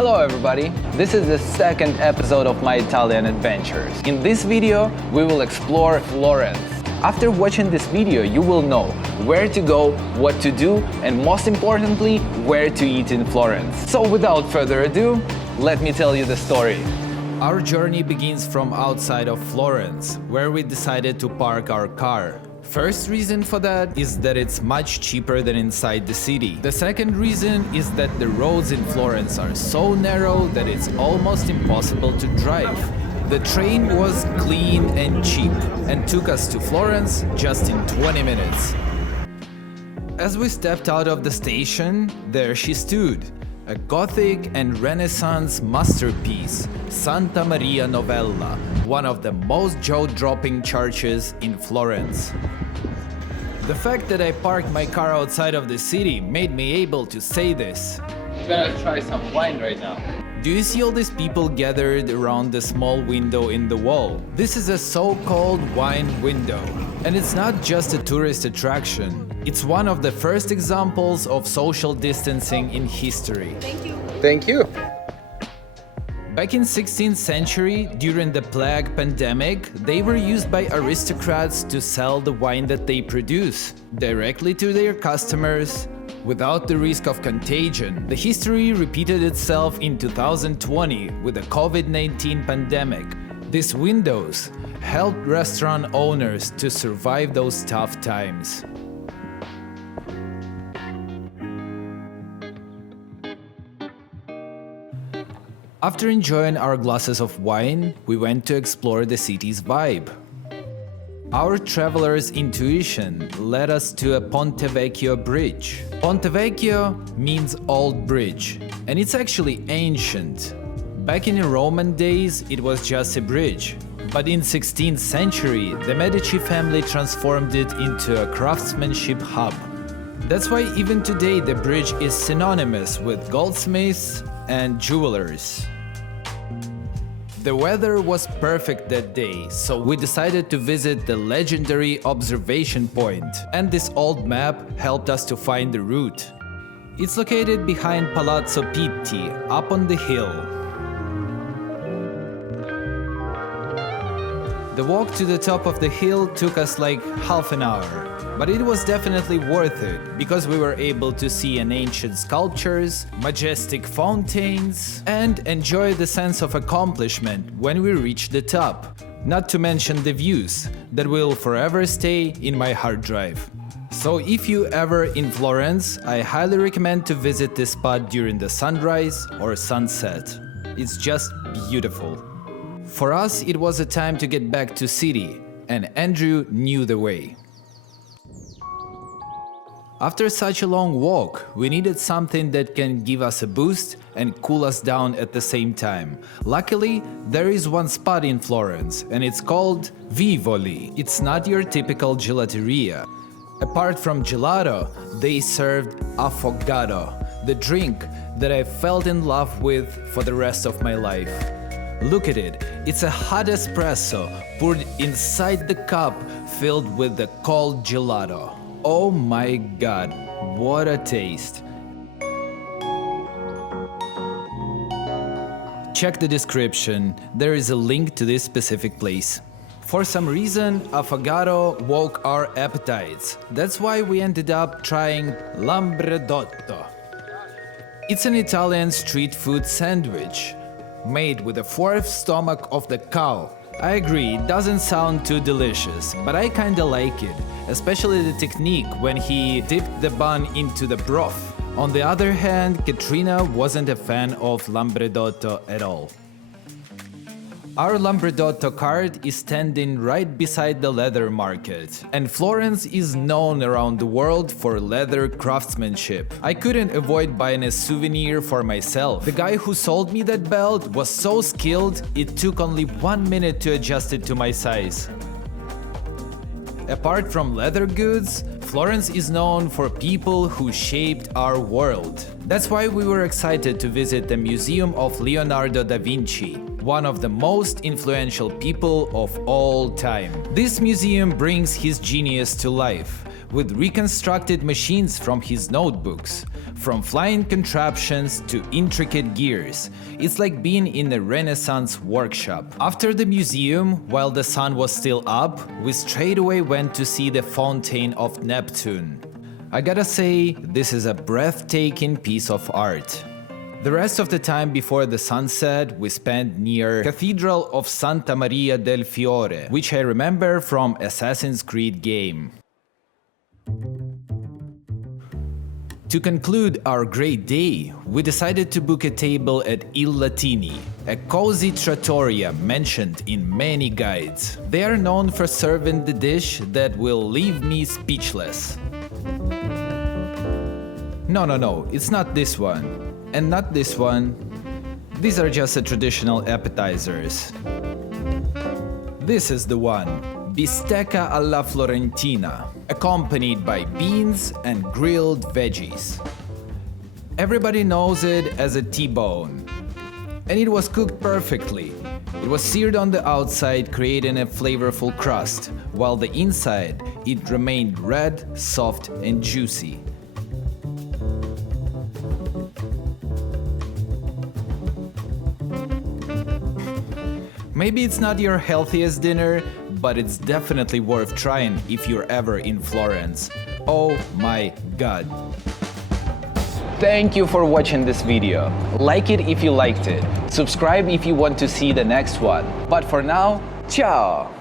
Hello everybody, this is the second episode of my Italian adventures. In this video, we will explore Florence. After watching this video, you will know where to go, what to do, and most importantly, where to eat in Florence. So without further ado, let me tell you the story. Our journey begins from outside of Florence, where we decided to park our car. First reason for that is that it's much cheaper than inside the city. The second reason is that the roads in Florence are so narrow that it's almost impossible to drive. The train was clean and cheap and took us to Florence just in 20 minutes. As we stepped out of the station, there she stood. A Gothic and Renaissance masterpiece, Santa Maria Novella, one of the most jaw-dropping churches in Florence. The fact that I parked my car outside of the city made me able to say this. We're gonna try some wine right now. Do you see all these people gathered around the small window in the wall? This is a so-called wine window. And it's not just a tourist attraction. It's one of the first examples of social distancing in history. Thank you. Back in 16th century, during the plague pandemic, they were used by aristocrats to sell the wine that they produce directly to their customers without the risk of contagion. The history repeated itself in 2020 with the COVID-19 pandemic. These windows helped restaurant owners to survive those tough times. After enjoying our glasses of wine, we went to explore the city's vibe. Our traveler's intuition led us to a Ponte Veccio bridge. Ponte Vecchio means old bridge, and it's actually ancient. Back in the Roman days, it was just a bridge. But in 16th century, the Medici family transformed it into a craftsmanship hub. That's why even today the bridge is synonymous with goldsmiths and jewelers. The weather was perfect that day, so we decided to visit the legendary observation point, and this old map helped us to find the route. It's located behind Palazzo Pitti, up on the hill. The walk to the top of the hill took us like half an hour. But it was definitely worth it, because we were able to see an ancient sculptures, majestic fountains, and enjoy the sense of accomplishment when we reached the top. Not to mention the views, that will forever stay in my hard drive. So if you ever in Florence, I highly recommend to visit this spot during the sunrise or sunset. It's just beautiful. For us, it was a time to get back to city, and Andrew knew the way. After such a long walk, we needed something that can give us a boost and cool us down at the same time. Luckily, there is one spot in Florence, and it's called Vivoli. It's not your typical gelateria. Apart from gelato, they served Affogato, the drink that I fell in love with for the rest of my life. Look at it, it's a hot espresso poured inside the cup filled with the cold gelato. Oh my god, what a taste! Check the description, there is a link to this specific place. For some reason, Affogato woke our appetites. That's why we ended up trying Lampredotto. It's an Italian street food sandwich, made with the fourth stomach of the cow. I agree, it doesn't sound too delicious, but I kinda like it, especially the technique when he dipped the bun into the broth. On the other hand, Katrina wasn't a fan of Lampredotto at all. Our Lampredotto cart is standing right beside the leather market, and Florence is known around the world for leather craftsmanship. I couldn't avoid buying a souvenir for myself. The guy who sold me that belt was so skilled, it took only 1 minute to adjust it to my size. Apart from leather goods, Florence is known for people who shaped our world. That's why we were excited to visit the Museum of Leonardo da Vinci, one of the most influential people of all time. This museum brings his genius to life, with reconstructed machines from his notebooks, From flying contraptions to intricate gears, it's like being in a Renaissance workshop. After the museum, while the sun was still up, we straight away went to see the fountain of Neptune. I gotta say, this is a breathtaking piece of art. The rest of the time before the sunset we spent near Cathedral of Santa Maria del Fiore, which I remember from Assassin's Creed game. To conclude our great day, we decided to book a table at Il Latini, a cozy trattoria mentioned in many guides. They are known for serving the dish that will leave me speechless. No, it's not this one. And not this one. These are just the traditional appetizers. This is the one. Bistecca alla Florentina, accompanied by beans and grilled veggies. Everybody knows it as a T-bone. And it was cooked perfectly. It was seared on the outside, creating a flavorful crust, while the inside, it remained red, soft and juicy. Maybe it's not your healthiest dinner, but it's definitely worth trying if you're ever in Florence. Oh my god. Thank you for watching this video. Like it if you liked it. Subscribe if you want to see the next one. But for now, ciao!